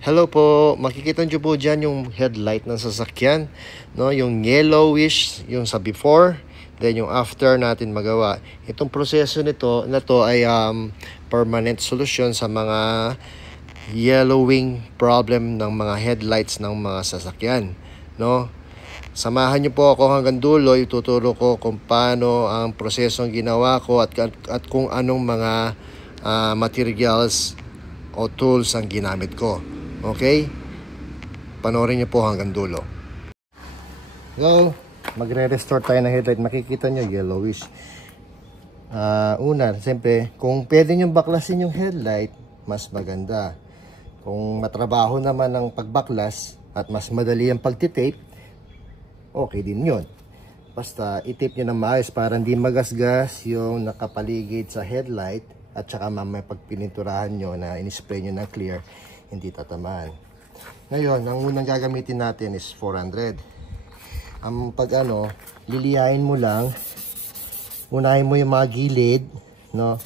Hello po, makikita nyo po dyan yung headlight ng sasakyan, no? Yung yellowish, yung sa before, then yung after natin magawa. Itong proseso nito na to ay permanent solution sa mga yellowing problem ng mga headlights ng mga sasakyan, no? Samahan nyo po ako hanggang dulo, ituturo ko kung paano ang prosesong ginawa ko at kung anong mga materials o tools ang ginamit ko. Okay? Panoorin niyo po hanggang dulo. So, magre-restore tayo ng headlight. Makikita nyo, yellowish. Una, siyempre, kung pwede nyo baklasin yung headlight, mas maganda. Kung matrabaho naman ang pagbaklas at mas madali ang pagtitape, okay din yun. Basta itape nyo na maayos para hindi magasgas yung nakapaligid sa headlight at saka mamaya pag pininturahan nyo na in-spray nyo ng clear, hindi tatamaan. Ngayon, ang unang gagamitin natin is 400. Ang lilihain mo lang, unahin mo yung mga gilid, no?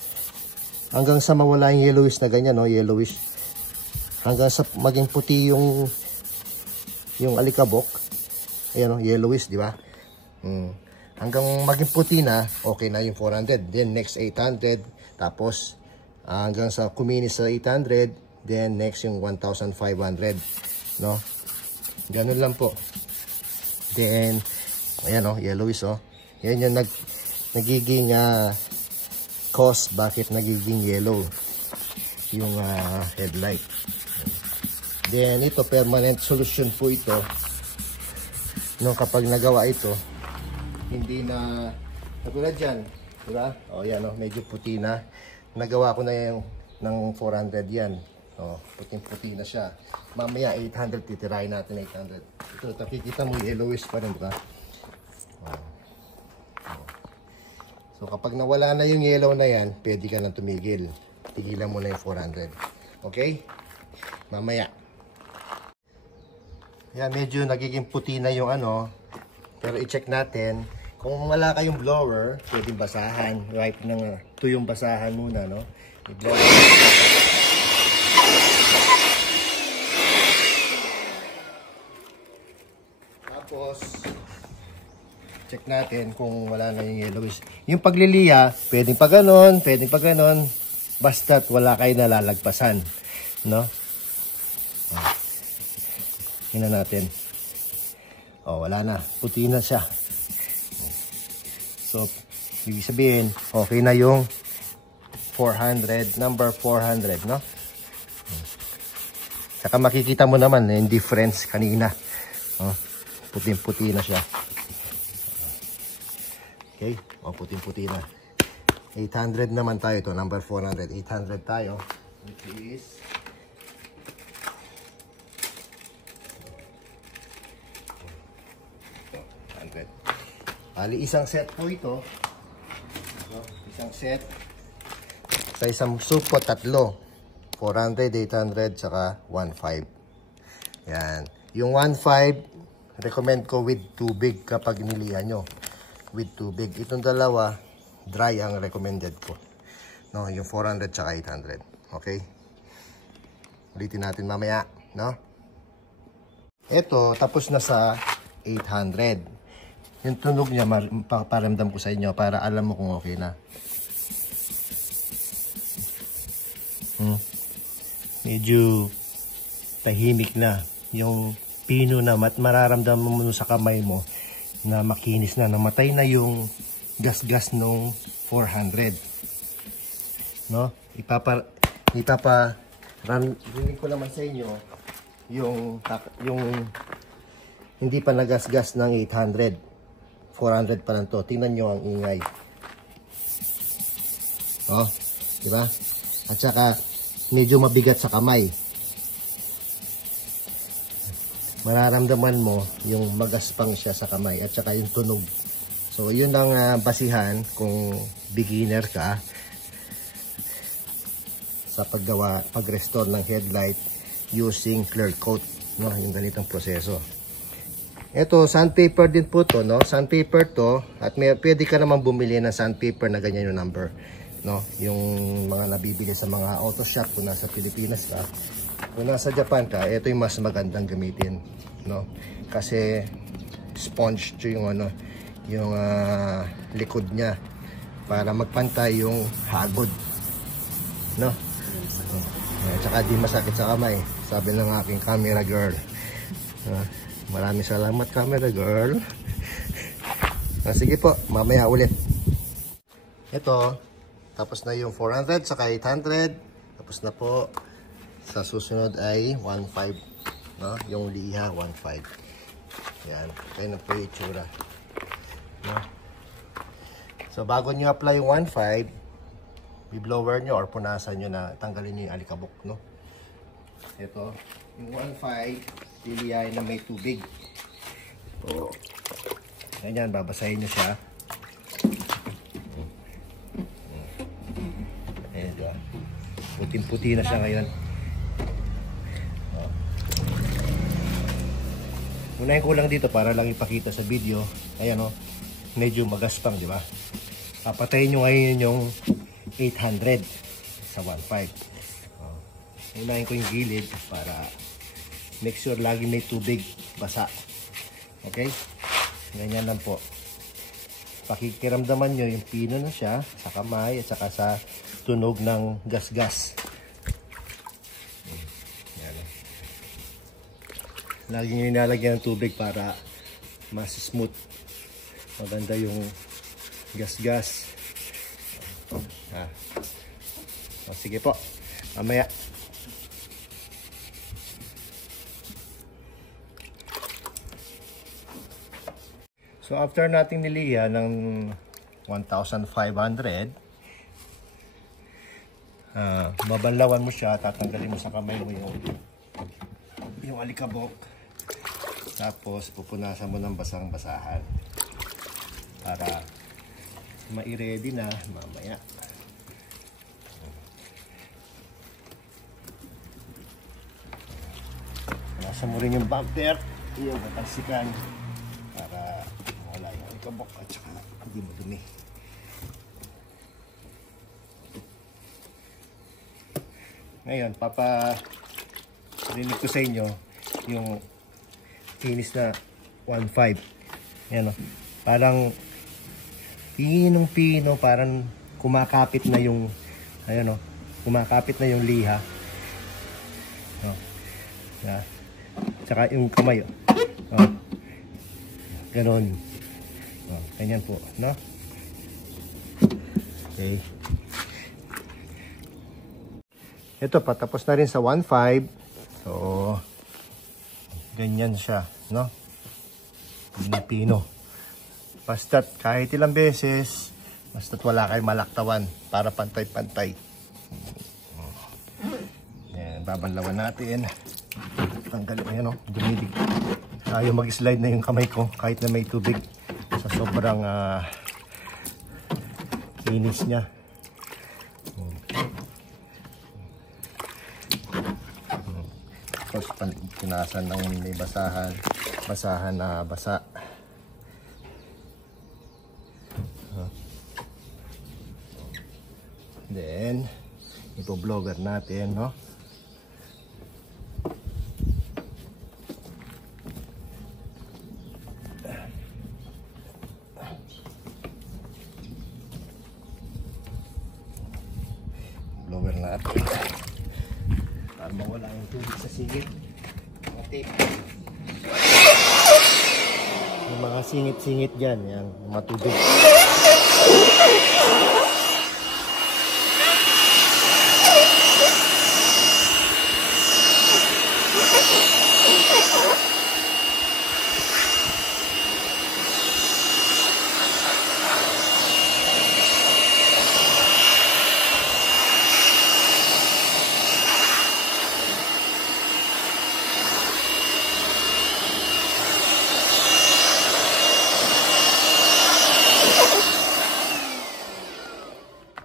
Hanggang sa mawala yung yellowish na ganyan, no? Yellowish. Hanggang sa maging puti yung alikabok. Ayan, no? Yellowish, di ba? Hanggang maging puti na, okay na yung 400. Then next 800. Tapos hanggang sa kuminis sa 800. Then next yung 1,500, no? Ganun lang po. Then ayan, oh, yellowish, oh. Yan yung nagiging cause bakit nagiging yellow yung headlight. Then ito, permanent solution po ito. No, kapag nagawa ito, hindi na katulad dyan, diba? O yan, oh, medyo puti na. Nagawa ko na yung ng 400 yan. Oh, puting-puti na siya. Mamaya 800, titirahin natin 800. Ito, nakikita mo yellowish pa rin, diba? Oh. So kapag nawala na yung yellow na yan, pwede ka nang tumigil. Tigilan mo na yung 400. Okay? Mamaya. Yan, medyo nagiging puti na yung pero i-check natin. Kung wala kayong blower, pwedeng basahan. Wipe ng tuyong basahan muna, no? I-blower. Tapos, check natin kung wala na yung yellowish. Yung pagliliya, pwedeng pa ganon, basta't wala kayo nalalagpasan, no? Tingnan natin. Oh, wala na. Puti na siya. So, ibig sabihin, okay na yung 400, number 400, no? Saka makikita mo naman yung difference kanina. Oh, puting-puti na siya. Okay? O, puting-puti na. 800 naman tayo ito. Number 400. 800 tayo. Which is... Ali, isang set po ito. So, isang set. Sa isang supo, tatlo. 400, 800, saka 1.5. Yan. Yung 1.5, recommend ko with tubig kapag nilihan nyo. With tubig. Itong dalawa, dry ang recommended ko. No, yung 400 saka 800. Okay? Ulitin natin mamaya. No? Ito, tapos na sa 800. Yung tunog niya, paparamdam ko sa inyo para alam mo kung okay na. Medyo tahimik na. Yung pino na mararamdaman mo sa kamay mo na makinis na. Namatay na yung gas-gas nung 400. No? Rinig ko naman sa inyo yung hindi pa nagasgas ng 800. 400 pa lang to. Tingnan nyo ang ingay. Oh, diba? At saka, medyo mabigat sa kamay. Mararamdaman mo yung magaspang siya sa kamay. At saka yung tunog. So, yun ang basihan kung beginner ka sa pag-restore ng headlight using clear coat. No? Yung ganitong proseso. Ito, sandpaper din po to, no? Sandpaper to, at pwede ka naman bumili ng sandpaper na ganyan yung number, no? Yung mga nabibili sa mga auto shop kung nasa Pilipinas ka. Kung nasa Japan ka, ito yung mas magandang gamitin, no? Kasi sponge yung ano, yung likod niya para magpantay yung hagod, no? Tsaka di masakit sa kamay, sabi ng aking camera girl. Maraming salamat, camera girl. Sige po, mamaya ulit. Ito, tapos na yung 400 saka 800. Tapos na po. Sa susunod ay 1.5, no? Yung liha 1.5. Yan, kaya na po yung itsura, no? So bago nyo apply yung 1.5, i-blower nyo or punasan nyo na tanggalin nyo yung alikabok, no? Ito, yung 1.5, lilihain na may tubig. So, ganyan, babasahin nyo siya. Ayan, diba? Puting-puti na siya ngayon. Unahin ko lang dito para lang ipakita sa video. Ayan, o, medyo magaspang, di ba? Papatayin nyo ngayon yung 800 sa 1.5. Unahin ko yung gilid para make sure lagi may tubig basa. Okay? Ganyan lang po. Pakikiramdaman nyo yung pino na siya sa kamay at saka sa tunog ng gas-gas. Lagi nyo inalagyan ng tubig para mas smooth. Maganda yung gas-gas. Sige po, mamaya. So after nating niliha ng 1,500, babanlawan mo siya, tatanggalin mo sa kamay mo yung alikabok. Tapos pupunasan mo ng basang-basahan para mai-ready na mamaya. Punasan mo rin yung bumper, yung matalsikan para wala yung alikabok at saka hindi madumi. Ngayon, rinig ko sa inyo yung finish na 1.5. Yan, o. Parang pinong-pino, parang kumakapit na yung, ayan, o, kumakapit na yung liha. O. Yeah. Tsaka yung kamay, o. O. Ganon. O. Ganyan po, no? Okay. Ito, patapos na rin sa 1.5. So, ganyan siya, no? Pinipino. Basta't kahit ilang beses, basta't wala kayong malaktawan para pantay-pantay. Yan, babanlawan natin. Tanggalin, ayan, no? Dumidig. Ayaw mag-slide na yung kamay ko kahit na may tubig sa sobrang kinis niya. Tapos punasan ng may basahan na basa. Then ipo-blower natin, no? Blower natin para mawala yung tubig sa sigit. Yung mga singit-singit dyan, yan, matubig.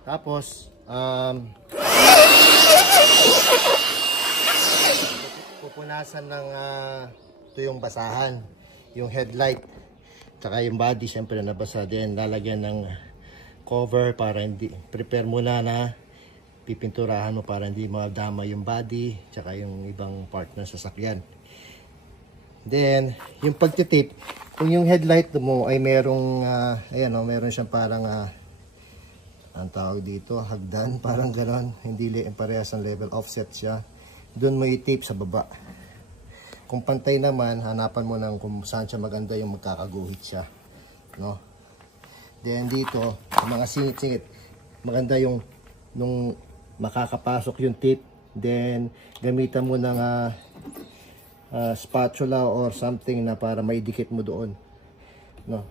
Tapos, pupunasan ng ito yung basahan, yung headlight, tsaka yung body, syempre nabasa din. Lalagyan ng cover para hindi, prepare muna na pipinturahan mo para hindi madama yung body tsaka yung ibang part ng sasakyan. Then, yung pagtitape, kung yung headlight mo ay merong, ayan o, meron siyang parang, ang tawag dito, hagdan, parang ganon, hindi parehas ang level, offset siya. Doon mo i-tape sa baba. Kung pantay naman, hanapan mo ng kung saan siya maganda yung magkakaguhit siya. No? Then dito, mga singit-singit, maganda yung nung makakapasok yung tape. Then, gamitan mo ng spatula or something na para maidikit mo doon. No?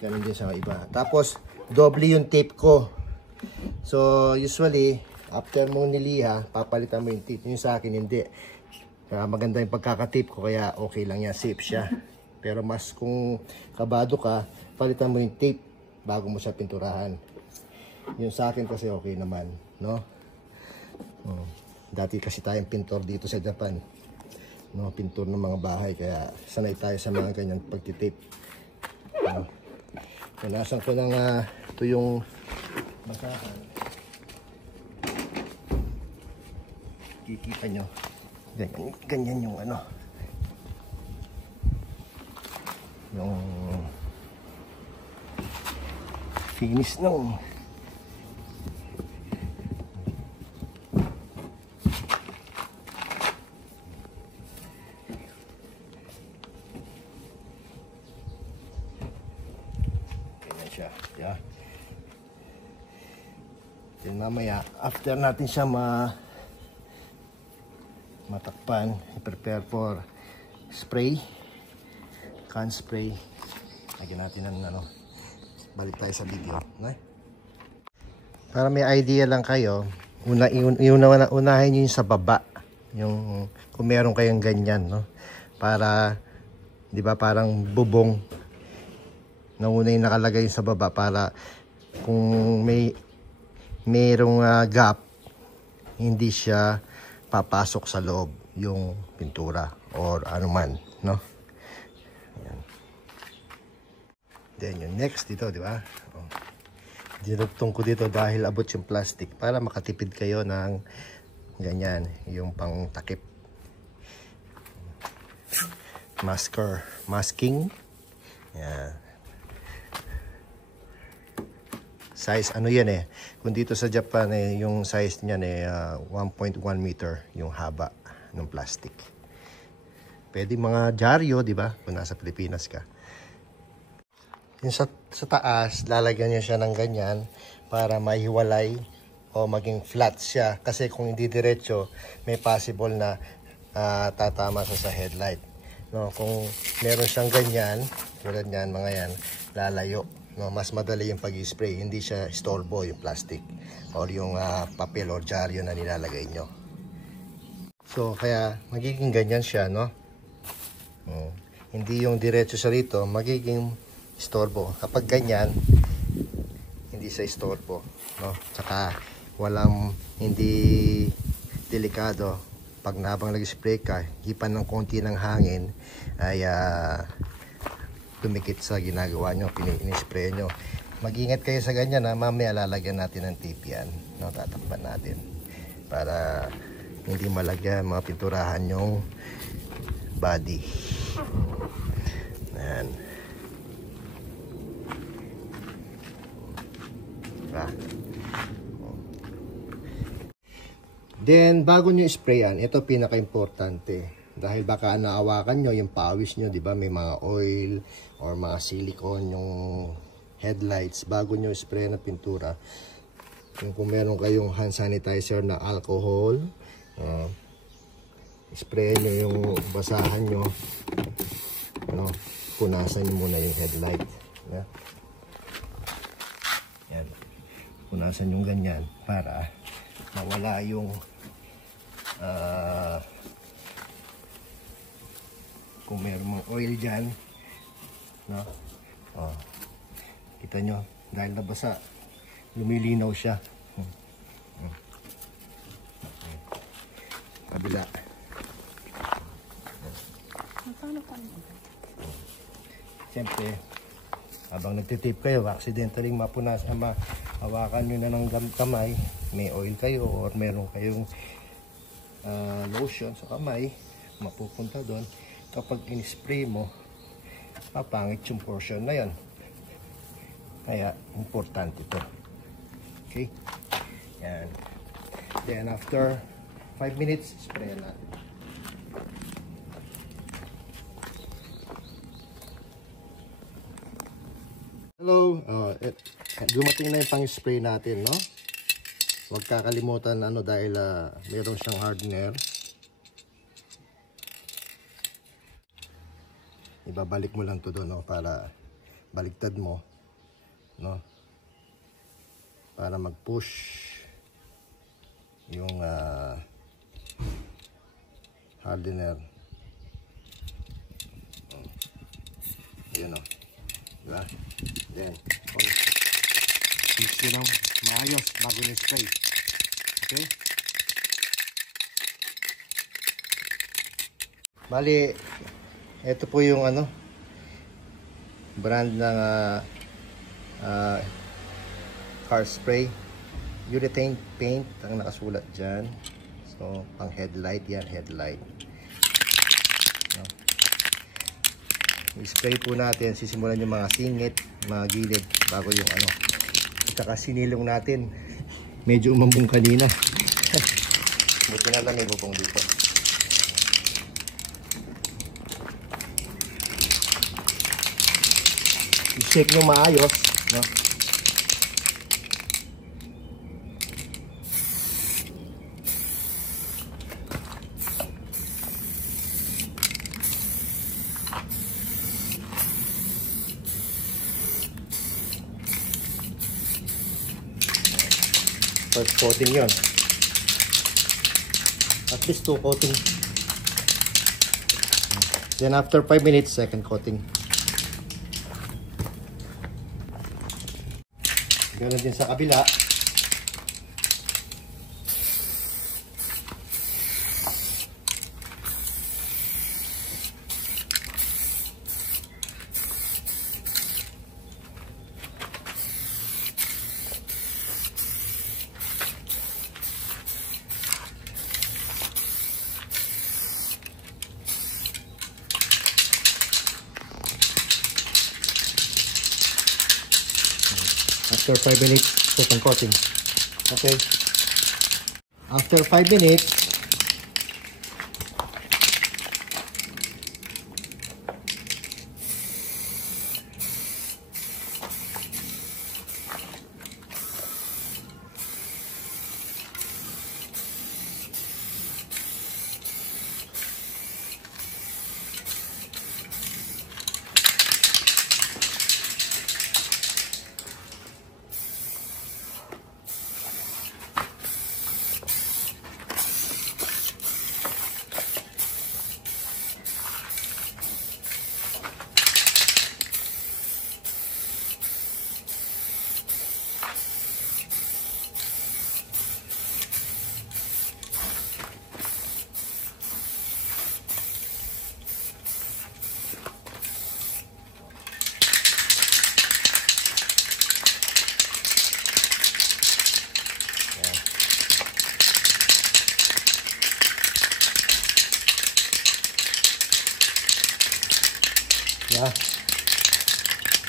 Ganun din sa iba. Tapos, doble yung tape ko. So, usually, after mo niliha, papalitan mo yung tape. Yung sa akin, hindi. Maganda yung pagkakatape ko, kaya okay lang yan. Safe siya. Pero mas kung kabado ka, palitan mo yung tape bago mo siya pinturahan. Yung sa akin kasi okay naman. No? Dati kasi tayong pintor dito sa Japan. No, pintor ng mga bahay. Kaya sanay tayo sa mga ganyan pagtitape. No? Punasan ko lang ito yung basahan. Kikita nyo. Ganyan yung ano. Yung finish ng ganyan siya. Yeah. Then mamaya, after natin siya matakpan, i-prepare for spray, can spray. Lagyan natin ng ano, balik tayo sa video, no? Para may idea lang kayo, unahin nyo yung sa baba, yung kung meron kayong ganyan, no? Para, di ba, parang bubong na una yung nakalagay sa baba para kung merong gap, hindi siya papasok sa loob yung pintura or anuman, no? Ayan. Then yung next dito, di ba? Oh. Dinugtong ko dito dahil abot yung plastic para makatipid kayo ng ganyan, yung pang takip. Masking. Ayan. Size, ano yan eh. Kung dito sa Japan eh, yung size niyan eh, 1.1 meter yung haba ng plastic. Pwede mga dyaryo, di ba? Kung nasa Pilipinas ka. Yung sa taas, lalagyan niya siya ng ganyan para mahiwalay o maging flat siya. Kasi kung hindi diretso, may possible na tatama siya sa headlight. No, kung meron siyang ganyan, tulad niyan, mga yan, lalayo. No, mas madali yung pag-spray, hindi siya istorbo yung plastic or yung papel or dyaryo na nilalagay nyo. So, kaya magiging ganyan siya, no? Hindi yung diretso siya rito, magiging istorbo. Kapag ganyan, hindi siya istorbo, no? Tsaka, hindi delikado. Pag nabang nag-spray ka, hipan ng konti ng hangin, ay tumikit sa ginagawa nyo, pinispray nyo. Mag-ingat kayo sa ganyan, mamaya lalagyan natin ng tape yan, no? Tatakpan natin para hindi malagyan mga pinturahan yung body. Ayan. Then bago nyo sprayan, ito pinaka-importante. Dahil baka naawakan nyo yung pawis nyo, di ba? May mga oil or mga silicone yung headlights. Bago nyo spray ng pintura, kung meron kayong hand sanitizer na alcohol, spray nyo yung basahan nyo, no? Punasan nyo muna yung headlight. Yeah? Yan. Punasan yung ganyan para mawala yung kung meron mga oil dyan, no? Oh, kita nyo, dahil nabasa, lumilinaw siya. Kabila. Siyempre, habang nagtitape kayo, accidentally mapunas, hawakan nyo na ng kamay, may oil kayo or meron kayong lotion sa kamay, mapupunta doon. Kapag in-spray mo, papangit yung portion na yan. Kaya importante ito. Okay, yan. Then after 5 minutes, spray natin. Hello, dumating na yung pang-spray natin, no? Huwag kakalimutan dahil meron siyang hardener. Ibabalik mo lang to doon, no? Para baliktad mo, no? Para mag-push yung hardener. Yan, no? Diba? Then, mix nyo ng maayos bago nyo spray. Okay? Bali, ito po yung brand ng car spray. Urethane paint ang nakasulat dyan. So, pang headlight yan, headlight. No? I-spray po natin, sisimulan yung mga singit, mga gilid, bago yung Saka sinilong natin. Medyo umambong kanina. Buti na lang may bubong dito. I-check nyo maayos, no? First coating yon. At least 2 coating. Then after 5 minutes, second coating. Ganoon din sa kabila. After 5 minutes, second coating. Okay. After 5 minutes,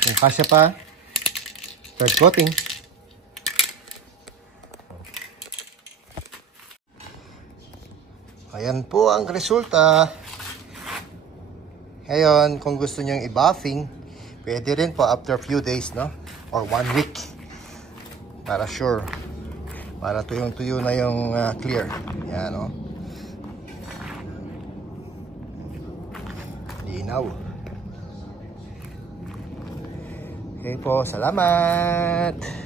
kung kasya pa, third coating. Ayan po ang resulta. Ngayon, kung gusto nyo yung i-buffing, pwede rin po after few days, no? Or 1 week. Para sure. Para tuyong-tuyo na yung clear. Yan, no? Linaw. Okay po, salamat!